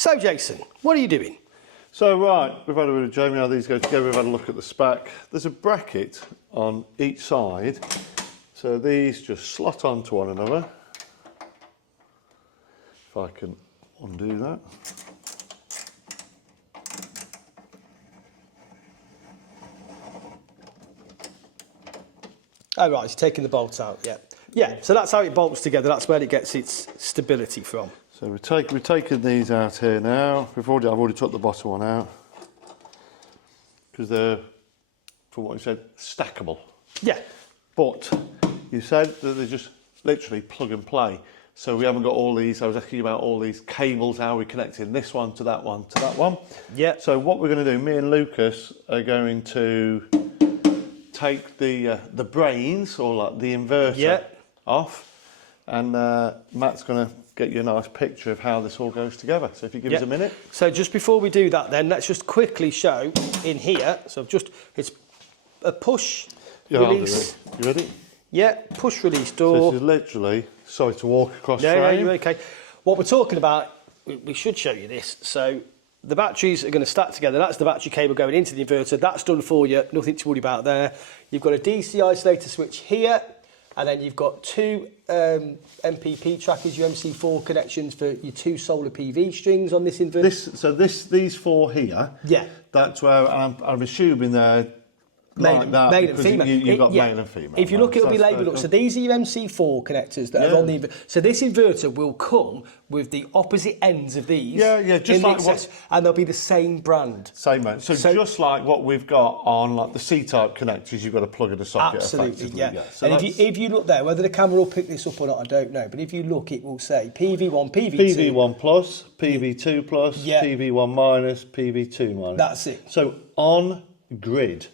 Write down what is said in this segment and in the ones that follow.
So Jason, what are you doing? So right, we've had a bit of Jamie, how these go together, we've had a look at the spec. There's a bracket on each side, so these just slot onto one another. If I can undo that. Oh right, you're taking the bolts out, yeah. Yeah, so that's how it bolts together, that's where it gets its stability from. So we're taking these out here now. I've already took the bottom one out because they're, from what you said, stackable. Yeah. But you said that they're just literally plug and play. So we haven't got all these, I was asking you about all these cables, how we're connecting this one to that one to that one. Yeah. So what we're going to do, me and Lucas are going to take the brains, or like the inverter, off, and Matt's going to get you a nice picture of how this all goes together. So if you give us a minute. So just before we do that then, let's just quickly show in here, so it's a push release. You ready? Yeah, push release door. So this is literally, sorry to walk across frame. Yeah, you're okay. What we're talking about, we should show you this. So the batteries are going to stack together. That's the battery cable going into the inverter. That's done for you, nothing to worry about there. You've got a DC isolator switch here, and then you've got two MPP trackers, your MC4 connections for your two solar PV strings on this inverter. These four here, yeah, that's where I'm assuming they're like that, male and female. You've got male and female. If you look, it'll be labelled up. So these are your MC4 connectors that are on the inverter. So this inverter will come with the opposite ends of these. Yeah, just like what, and they'll be the same brand. Same brand. So just like what we've got on like the C-type connectors, you've got to plug in a socket. Absolutely, yeah. So and if you look there, whether the camera will pick this up or not, I don't know. But if you look, it will say PV1, PV2. PV1 plus, PV2 plus, PV1 minus, PV2 minus. That's it. So on grid.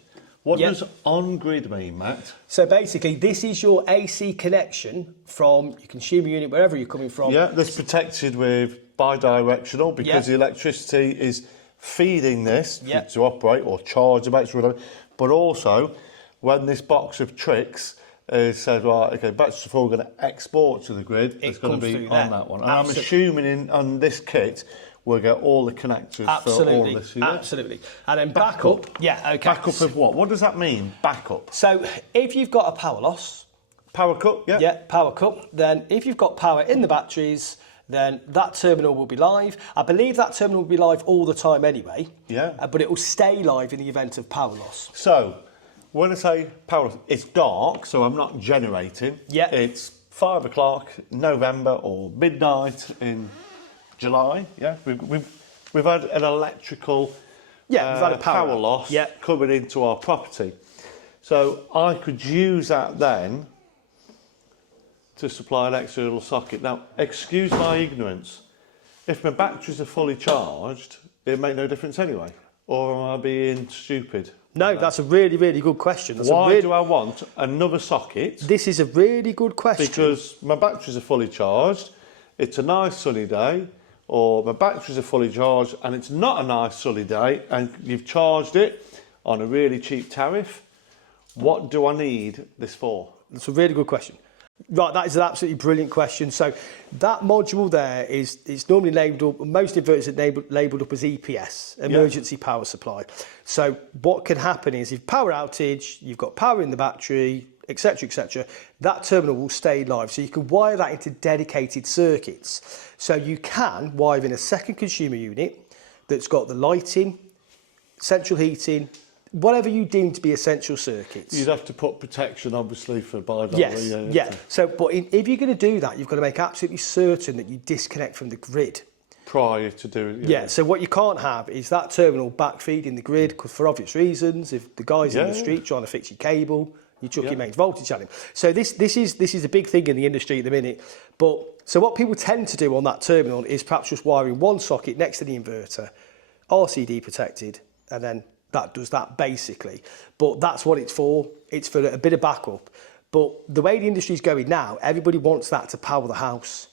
What does on-grid mean, Matt? So basically, this is your AC connection from your consumer unit, wherever you're coming from. Yeah, that's protected with bi-directional because the electricity is feeding this to operate or charge the battery, whatever. But also, when this box of tricks says, right, okay, batteries are all going to export to the grid, it's going to be on that one. And I'm assuming on this kit, we'll get all the connectors for all this. Absolutely. And then backup. Yeah, okay. Backup of what? What does that mean, backup? So if you've got a power loss. Power cut, yeah. Yeah, power cut. Then if you've got power in the batteries, then that terminal will be live. I believe that terminal will be live all the time anyway. Yeah. But it will stay live in the event of power loss. So when I say power loss, it's dark, so I'm not generating. Yeah. It's 5 o'clock, November or midnight in July, we've had an electrical we've had a power loss coming into our property. So I could use that then to supply an external socket. Now, excuse my ignorance. If my batteries are fully charged, it'd make no difference anyway. Or am I being stupid? No, that's a really, really good question. Why do I want another socket? This is a really good question. Because my batteries are fully charged, it's a nice sunny day, or my batteries are fully charged and it's not a nice sunny day and you've charged it on a really cheap tariff. What do I need this for? That's a really good question. Right, that is an absolutely brilliant question. So that module there is normally labelled up, most inverters are labelled up as EPS, emergency power supply. So what can happen is if power outage, you've got power in the battery, etc., that terminal will stay live. So you can wire that into dedicated circuits. So you can wire in a second consumer unit that's got the lighting, central heating, whatever you deem to be essential circuits. You'd have to put protection, obviously, for bi-directional. Yes. So, but if you're going to do that, you've got to make absolutely certain that you disconnect from the grid. Prior to doing it. Yeah, so what you can't have is that terminal backfeeding the grid, because for obvious reasons, if the guy's in the street trying to fix your cable, you chuck your mains voltage at him. So this is a big thing in the industry at the minute. But so what people tend to do on that terminal is perhaps just wiring one socket next to the inverter, RCD protected, and then that does that basically. But that's what it's for. It's for a bit of backup. But the way the industry's going now, everybody wants that to power the house.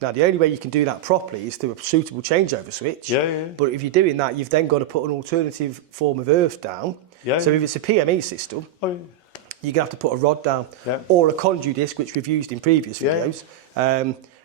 Now, the only way you can do that properly is through a suitable changeover switch. But if you're doing that, you've then got to put an alternative form of earth down. So if it's a PME system, you're going to have to put a rod down or a conduit disc, which we've used in previous videos.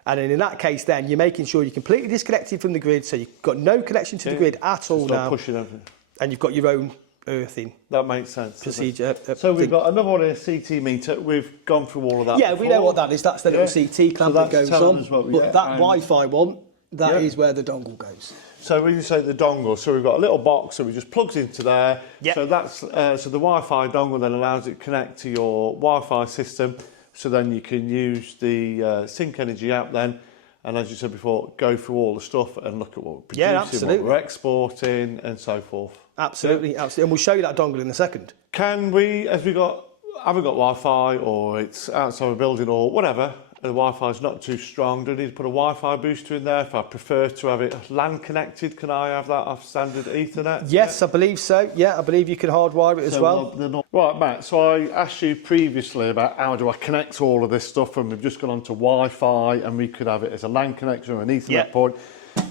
And then in that case, then you're making sure you're completely disconnected from the grid, so you've got no connection to the grid at all now. Pushing everything. And you've got your own earthing. That makes sense. Procedure. So we've got another one here, CT meter. We've gone through all of that. Yeah, before. we know what that is. That's the little CT clamp that goes on. As well, but that Wi-Fi one, that is where the dongle goes. So when you say the dongle, so we've got a little box that we just plugs into there. Yep. So that's so the Wi-Fi dongle then allows it to connect to your Wi-Fi system. So then you can use the sync energy app then. And as you said before, go through all the stuff and look at what we're producing, what we're exporting, and so forth. Absolutely, absolutely. And we'll show you that dongle in a second. Can we, haven't got Wi-Fi, or it's outside a building or whatever, and the Wi-Fi's not too strong, do I need to put a Wi-Fi booster in there? If I prefer to have it LAN connected, can I have that off standard Ethernet? Yes, I believe so. Yeah, I believe you can hardwire it as well. Right, Matt, so I asked you previously about how do I connect all of this stuff, and we've just gone on to Wi-Fi, and we could have it as a LAN connection or an Ethernet port.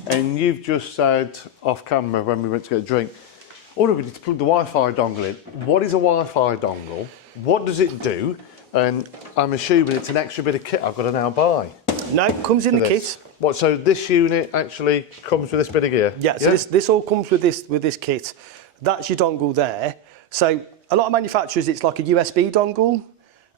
And you've just said off camera when we went to get a drink, all we need to plug the Wi-Fi dongle in. What is a Wi-Fi dongle? What does it do? And I'm assuming it's an extra bit of kit I've got to now buy. No, it comes in the kit. What? So this unit actually comes with this bit of gear? Yeah. So this all comes with this kit. That's your dongle there. So a lot of manufacturers, it's like a USB dongle,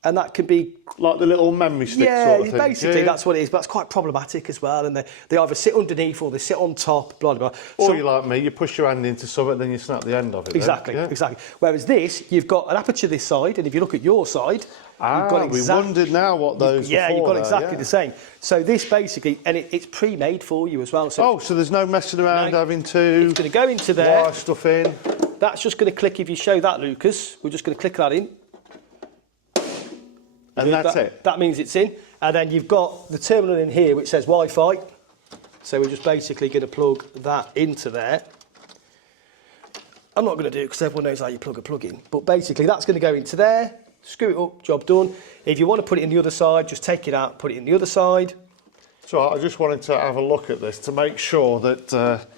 and that can be like the little memory stick sort of thing. Basically that's what it is. But it's quite problematic as well, and they either sit underneath or they sit on top. Blah blah blah. Or you're like me, you push your hand into something, then you snap the end of it. Exactly, exactly. Whereas this, you've got an aperture this side, and if you look at your side, you've got we wondered now what those. Yeah, you've got exactly the same. So this basically, and it's pre-made for you as well. So so there's no messing around having to. It's going to go into there. Wire stuff in. That's just going to click. If you show that, Lucas, we're just going to click that in. And that's it. That means it's in. And then you've got the terminal in here which says Wi-Fi. So we're just basically going to plug that into there. I'm not going to do it because everyone knows how you plug a plug in. But basically that's going to go into there. Screw it up, job done. If you want to put it in the other side, just take it out, put it in the other side. So I just wanted to have a look at this to make sure that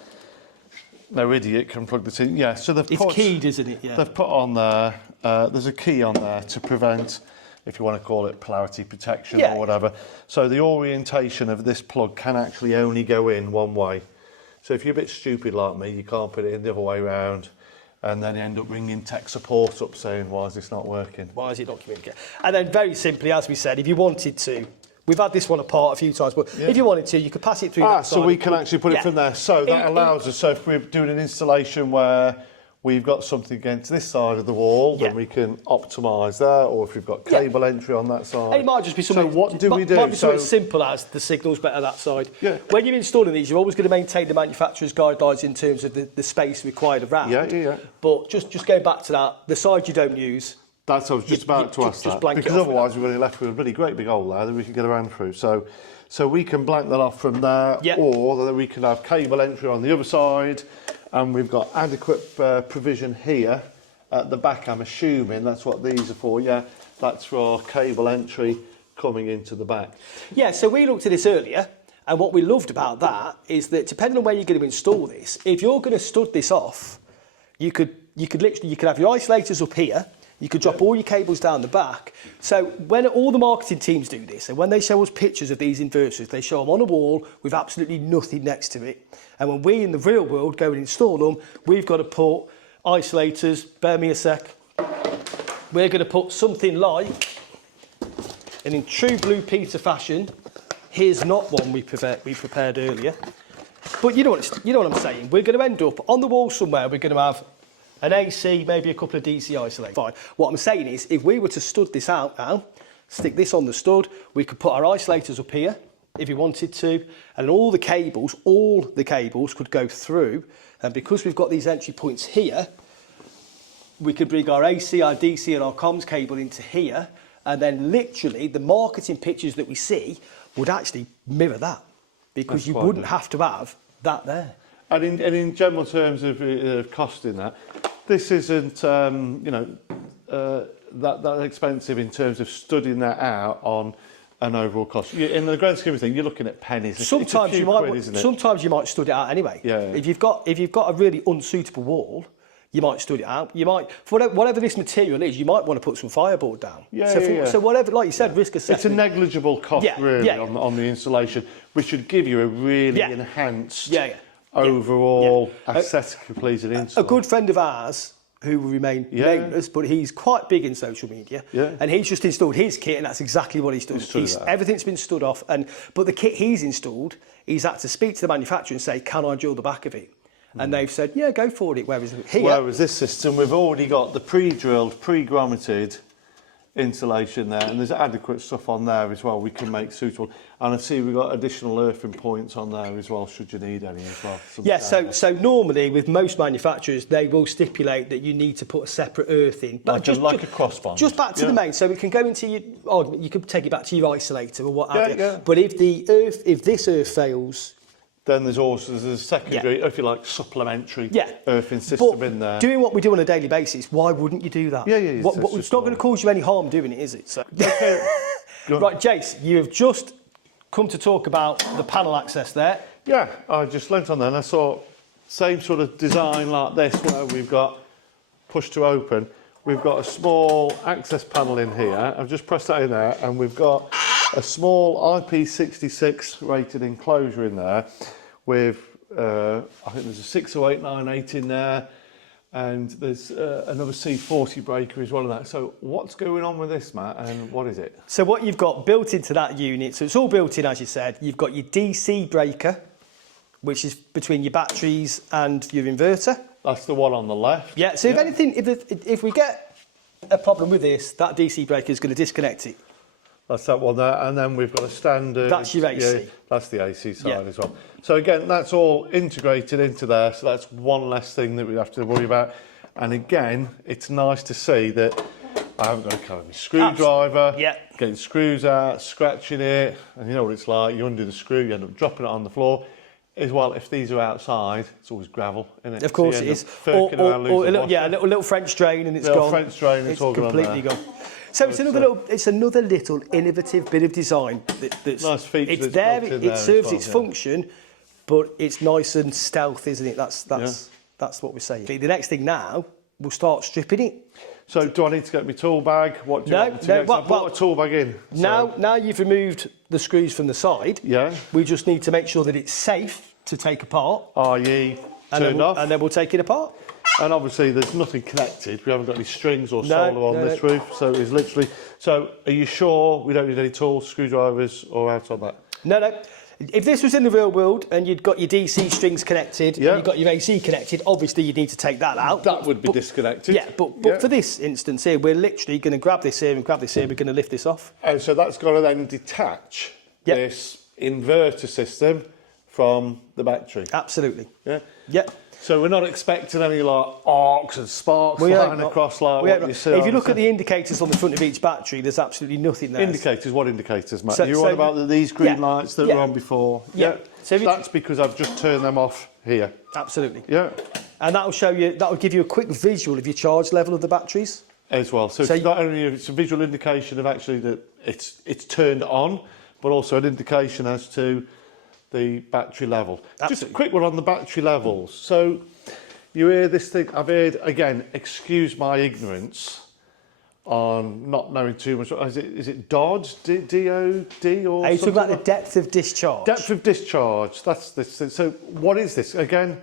no idiot can plug this in. Yeah, so it's keyed, isn't it? Yeah. They've put on there, there's a key on there to prevent, if you want to call it polarity protection or whatever. So the orientation of this plug can actually only go in one way. So if you're a bit stupid like me, you can't put it in the other way around, and then you end up ringing tech support up saying, why is this not working? Why is it not communicating? And then very simply, as we said, if you wanted to, we've had this one apart a few times, but if you wanted to, you could pass it through that side. So we can actually put it from there. So that allows us, so if we're doing an installation where we've got something against this side of the wall, then we can optimise there, or if we've got cable entry on that side. And it might just be something. So what do we do? Might be something as simple as the signal's better that side. Yeah. When you're installing these, you're always going to maintain the manufacturerer's guidelines in terms of the space required around. Yeah. But just going back to that, the side you don't use. That's I was just about to ask that. Because otherwise we're really left with a really great big hole there that we can get around through. So we can blank that off from there, or that we can have cable entry on the other side. And we've got adequate provision here at the back, I'm assuming. That's what these are for, That's for cable entry coming into the back. Yeah, so we looked at this earlier, and what we loved about that is that depending on where you're going to install this, if you're going to stud this off, you could have your isolators up here, you could drop all your cables down the back. So when all the marketing teams do this, and when they show us pictures of these inverters, they show them on a wall with absolutely nothing next to it. And when we in the real world go and install them, we've got to put isolators, bear me a sec, we're going to put something like, and in true Blue Peter fashion, here's not one we prepared earlier. But you know what I'm saying, we're going to end up on the wall somewhere, we're going to have an AC, maybe a couple of DC isolators. Fine. What I'm saying is, if we were to stud this out now, stick this on the stud, we could put our isolators up here, if you wanted to, and all the cables could go through, and because we've got these entry points here, we could bring our AC, our DC and our comms cable into here, and then literally the marketing pictures that we see would actually mirror that, because you wouldn't have to have that there. And in general terms of costing that, this isn't that expensive in terms of studying that out on an overall cost. In the grand scheme of things, you're looking at pennies. Sometimes you might stud it out anyway. Yeah. If you've got a really unsuitable wall, you might stud it out. You might, for whatever this material is, you might want to put some fireboard down. So whatever, like you said, risk assessment. It's a negligible cost really on the installation, which should give you a really enhanced overall aesthetically pleasing install. A good friend of ours, who will remain nameless, but he's quite big in social media, and he's just installed his kit, and that's exactly what he's done. Everything's been stood off, but the kit he's installed, he's had to speak to the manufacturer and say, can I drill the back of it? And they've said, yeah, go for it. Whereas this system, we've already got the pre-drilled, pre-grommeted insulation there, and there's adequate stuff on there as well we can make suitable. And I see we've got additional earthing points on there as well, should you need any as well. Yeah, so normally with most manufacturers, they will stipulate that you need to put a separate earth in. But like a crossband. Just back to the main, so it can go into your, you could take it back to your isolator or what have you. But if this earth fails, then there's a secondary, if you like, supplementary earthing system in there. Doing what we do on a daily basis, why wouldn't you do that? It's not going to cause you any harm doing it, is it? So. Right, Jace, you have just come to talk about the panel access there. Yeah, I just leant on there and I saw same sort of design like this where we've got push to open. We've got a small access panel in here. I've just pressed that in there and we've got a small IP66 rated enclosure in there with, I think there's a 60898 in there, and there's another C40 breaker as well in that. So what's going on with this, Matt, and what is it? So what you've got built into that unit, so it's all built in, as you said. You've got your DC breaker, which is between your batteries and your inverter. That's the one on the left. Yeah, so if anything, if we get a problem with this, that DC breaker is going to disconnect it. That's that one there, and then we've got a standard... That's your AC. Yeah, that's the AC side as well. So again, that's all integrated into there, so that's one less thing that we have to worry about. And again, it's nice to see that I haven't got to carry my screwdriver, getting screws out, scratching it, and you know what it's like, you undo the screw, you end up dropping it on the floor. As well, if these are outside, it's always gravel, isn't it? Of course it is. Or a little French drain and it's gone. French drain, it's all completely gone. So it's another little innovative bit of design that's nice feature. It's there, it serves its function, but it's nice and stealth, isn't it? That's what we're saying. The next thing now, we'll start stripping it. So do I need to get my tool bag? What do you want me to get? I brought a tool bag in. Now you've removed the screws from the side. Yeah. We just need to make sure that it's safe to take apart. RE turned off. And then we'll take it apart. And obviously there's nothing connected. We haven't got any strings or solder on this roof. So it's literally... So are you sure we don't need any tools, screwdrivers or out on that? No. If this was in the real world and you'd got your DC strings connected and you've got your AC connected, obviously you'd need to take that out. That would be disconnected. Yeah, but for this instance here, we're literally going to grab this here and grab this here. We're going to lift this off. And so that's got to then detach this inverter system from the battery. Absolutely. Yeah? Yep. So we're not expecting any like arcs and sparks flying across like what you see. If you look at the indicators on the front of each battery, there's absolutely nothing there. Indicators? What indicators, Matt? You're on about these green lights that were on before? Yeah. So that's because I've just turned them off here. Absolutely. Yeah. And that'll give you a quick visual of your charge level of the batteries. As well. So it's not only it's a visual indication of actually that it's turned on, but also an indication as to the battery level. Absolutely. Just a quick one on the battery levels. So you hear this thing, I've heard, again, excuse my ignorance on not knowing too much. Is it DOD, D-O-D or Are you talking about the depth of discharge? Depth of discharge, that's this. So what is this? Again,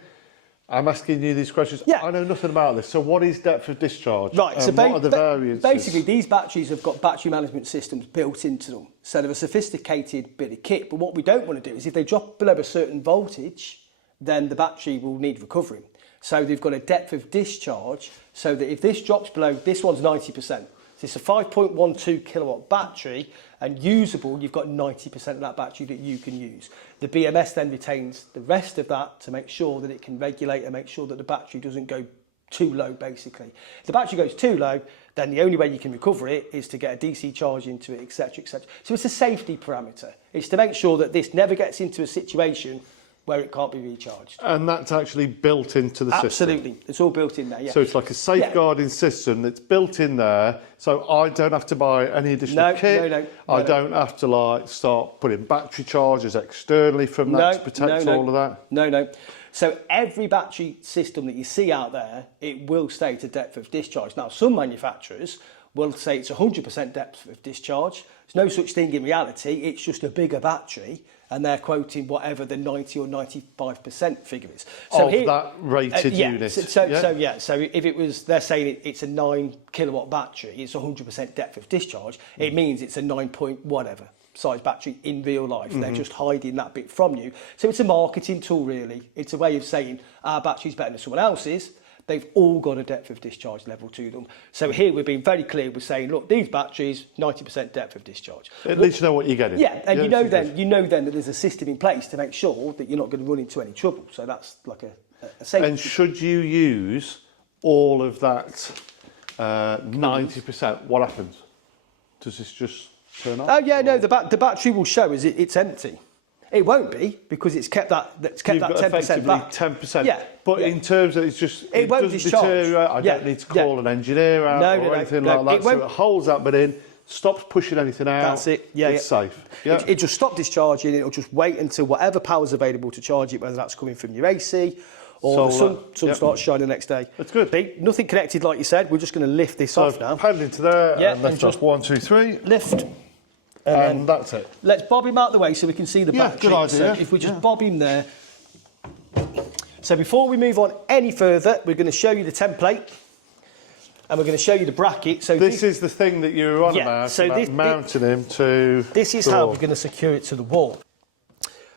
I'm asking you these questions. Yeah. I know nothing about this. So what is depth of discharge? Right, so what are the variances? Basically, these batteries have got battery management systems built into them. So they're a sophisticated bit of kit. But what we don't want to do is if they drop below a certain voltage, then the battery will need recovering. So they've got a depth of discharge so that if this drops below, this one's 90%. So it's a 5.12 kilowatt battery, and usable, you've got 90% of that battery that you can use. The BMS then retains the rest of that to make sure that it can regulate and make sure that the battery doesn't go too low, basically. If the battery goes too low, then the only way you can recover it is to get a DC charge into it, etc., etc. So it's a safety parameter. It's to make sure that this never gets into a situation where it can't be recharged. And that's actually built into the system? Absolutely, it's all built in there, yeah. So it's like a safeguarding system that's built in there, so I don't have to buy any additional kit. I don't have to like start putting battery chargers externally from that to protect all of that? No. So every battery system that you see out there, it will state a depth of discharge. Now, some manufacturers will say it's 100% depth of discharge. There's no such thing in reality, it's just a bigger battery, and they're quoting whatever the 90 or 95% figure is. So of that rated unit. So if it was, they're saying it's a 9 kilowatt battery, it's 100% depth of discharge, it means it's a 9 point whatever size battery in real life. They're just hiding that bit from you. So it's a marketing tool, really. It's a way of saying our battery's better than someone else's. They've all got a depth of discharge level to them. So here we've been very clear. We're saying, look, these batteries, 90% depth of discharge. At least you know what you're getting. Yeah, and you know then that there's a system in place to make sure that you're not going to run into any trouble. So that's like a safety. And should you use all of that 90%, what happens? Does this just turn off? Oh yeah, no, the battery will show us it's empty. It won't be because it's kept that 10% back. 10%. Yeah. But in terms of it won't doesn't discharge. deteriorate. I don't need to call an engineer out or anything like that. So it holds that bit in, stops pushing anything out. That's it. Yeah, it's safe. Yeah. It just stops discharging. It'll just wait until whatever power's available to charge it, whether that's coming from your AC or the sun starts shining the next day. That's good. Nothing connected, like you said. We're just going to lift this off now. Paddle into there and lift off 1, 2, 3. Lift. And that's it. Let's bob him out the way so we can see the battery. Good idea. So if we just bob him there. So before we move on any further, we're going to show you the template and we're going to show you the bracket. So this is the thing that you were on about mounting him to. This is how we're going to secure it to the wall.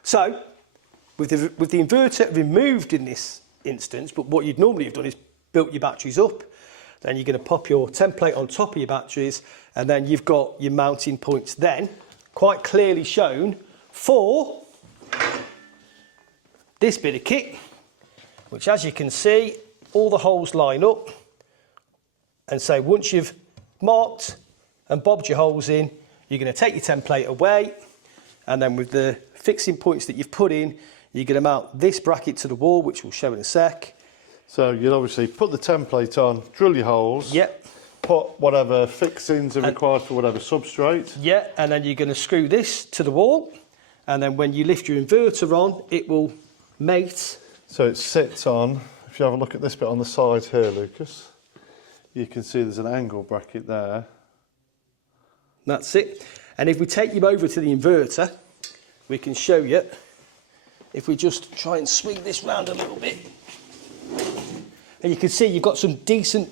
So with the inverter removed in this instance, but what you'd normally have done is built your batteries up. Then you're going to pop your template on top of your batteries, and then you've got your mounting points then quite clearly shown for this bit of kit, which, as you can see, all the holes line up. And so once you've marked and bobbed your holes in, you're going to take your template away, and then with the fixing points that you've put in, you're going to mount this bracket to the wall, which we'll show in a sec. So you'll obviously put the template on, drill your holes. Yep. Put whatever fixings are required for whatever substrate. Yeah, and then you're going to screw this to the wall, and then when you lift your inverter on, it will mate. So it sits on, if you have a look at this bit on the side here, Lucas, you can see there's an angle bracket there. That's it. And if we take you over to the inverter, we can show you, if we just try and swing this round a little bit, and you can see you've got some decent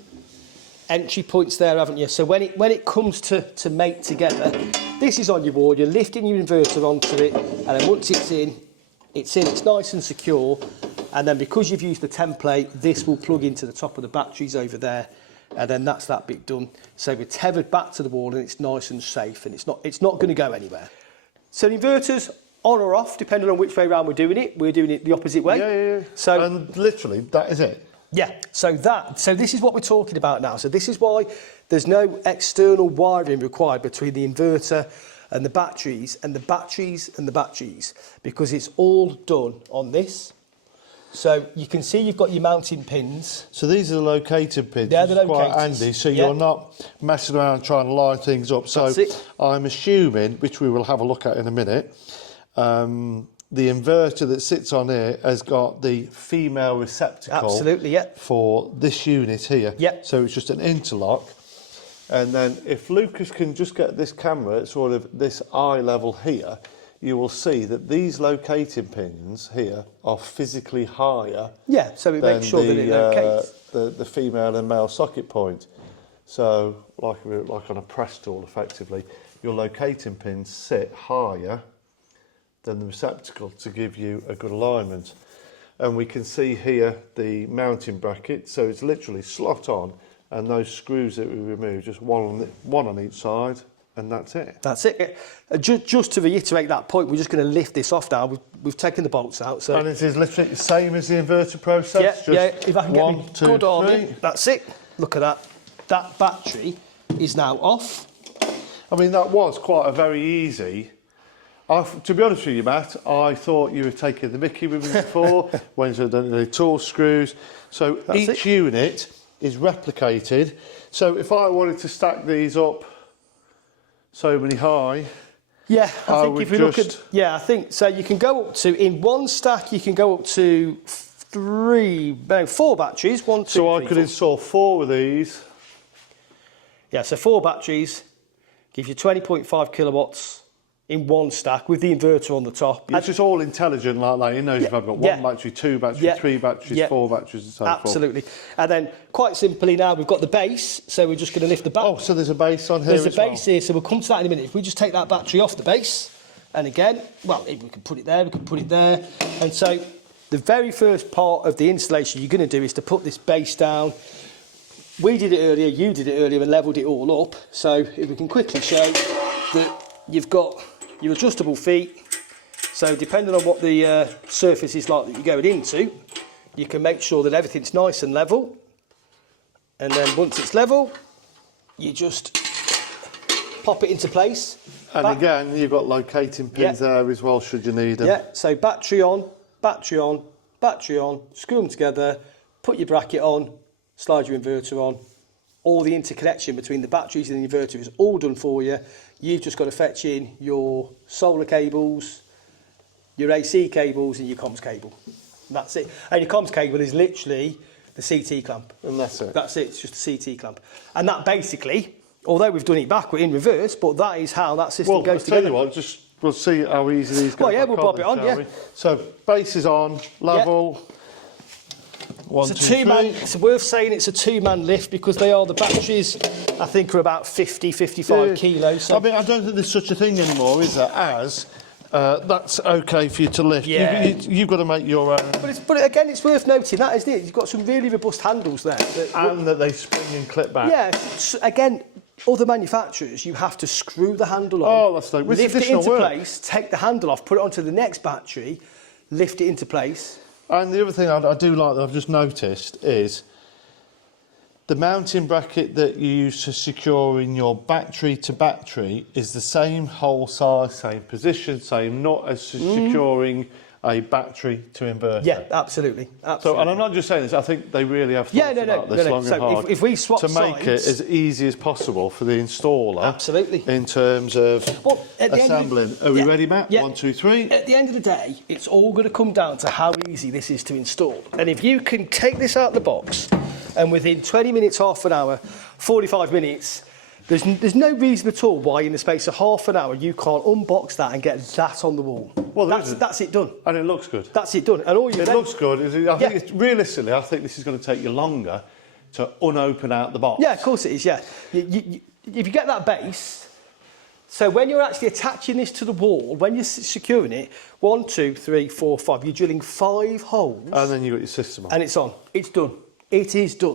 entry points there, haven't you? So when it comes to mate together, this is on your wall, you're lifting your inverter onto it, and then once it's nice and secure, and then because you've used the template, this will plug into the top of the batteries over there, and then that's that bit done. So we're tethered back to the wall, and it's nice and safe, and it's not going to go anywhere. So the inverter's on or off, depending on which way around we're doing it. We're doing it the opposite way. Yeah. So, and literally, that is it. Yeah, so this is what we're talking about now. So this is why there's no external wiring required between the inverter and the batteries, because it's all done on this. So you can see you've got your mounting pins. So these are the locating pins. They're the locators. Quite handy, so you're not messing around trying to line things up. So I'm assuming, which we will have a look at in a minute, the inverter that sits on here has got the female receptacle for this unit here. So it's just an interlock. And then if Lucas can just get this camera at sort of this eye level here, you will see that these locating pins here are physically higher. Yeah, so it makes sure that it locates. The female and male socket point. So like on a press tool effectively, your locating pins sit higher than the receptacle to give you a good alignment. And we can see here the mounting bracket, so it's literally slot on, and those screws that we removed, just one on each side, and that's it. That's it. Just to reiterate that point, we're just going to lift this off now. We've taken the bolts out. So. And it is literally the same as the inverter process. If I can get me good arm in, that's it. Look at that. That battery is now off. I mean, that was quite a very easy To be honest with you, Matt, I thought you were taking the mickey with me before when you done the tool screws. So each unit is replicated. So if I wanted to stack these up so many high, yeah, I think if we look at, I think so. You can go up to, in one stack, you can go up to 4 batteries. 1, 2, so 3, I could 4. install 4 of these. Yeah, so 4 batteries give you 20.5 kilowatts in one stack with the inverter on the top. It's just all intelligent like that. You know, if I've got 1 battery, 2 batteries, 3 batteries, 4 batteries, and so forth. Absolutely. And then, quite simply now, we've got the base, so we're just going to lift the back. Oh, so there's a base on here There's a base here, so we'll come to that in a minute. If we just take that battery off the base, and again, well, we can put it there, we can put it there. And so, the very first part of the installation you're going to do is to put this base down. We did it earlier, you did it earlier, and levelled it all up. So, if we can quickly show that you've got your adjustable feet. So depending on what the surface is like that you're going into, you can make sure that everything's nice and level. And then once it's level, you just pop it into place. And again, you've got locating pins there as well, should you need them. Yeah, so battery on, battery on, battery on, screw them together, put your bracket on, slide your inverter on. All the interconnection between the batteries and the inverter is all done for you. You've just got to fetch in your solar cables, your AC cables and your comms cable. That's it. And your comms cable is literally the CT clamp. And that's it. That's it, it's just a CT clamp. And that basically, although we've done it backward in reverse, but that is how that system goes together. Well, I'll tell you what, we'll see how easy these go. Well, yeah, we'll pop it on, yeah. So, base is on, level. Yeah. 1, It's 2, a 2-man, 3. it's worth saying it's a 2-man lift because the batteries, I think, are about 50, 55 kilos. So. I mean, I don't think there's such a thing anymore, is there, as that's okay for you to lift. Yeah. You've got to make your own. But again, it's worth noting that, isn't it? You've got some really robust handles there. And that they spring and clip back. Yeah, again, other manufacturers, you have to screw the handle on. Oh, that's like lift it into place, take the handle off, put it onto the next battery, lift it into place. And the other thing I do like that I've just noticed is the mounting bracket that you use to secure in your battery to battery is the same hole size, same position, same nut as securing a battery to inverter. Yeah, absolutely. So, and I'm not just saying this, I think they really have thought about this long and hard if we swap to make sides, it as easy as possible for the installer. Absolutely. In terms of assembling. Are we ready, Matt? Yeah. 1, 2, 3. At the end of the day, it's all going to come down to how easy this is to install. And if you can take this out of the box and within 20 minutes, half an hour, 45 minutes, there's no reason at all why in the space of half an hour you can't unbox that and get that on the wall. Well, that's it done. And it looks good. That's it done. And all you looks good. I think it's, realistically, I think this is going to take you longer to unopen out the box. Yeah, of course it is, yeah. If you get that base, so when you're actually attaching this to the wall, when you're securing it, 1, 2, 3, 4, 5, you're drilling 5 holes. And then you've got your system on. And it's on. It's done. It is done.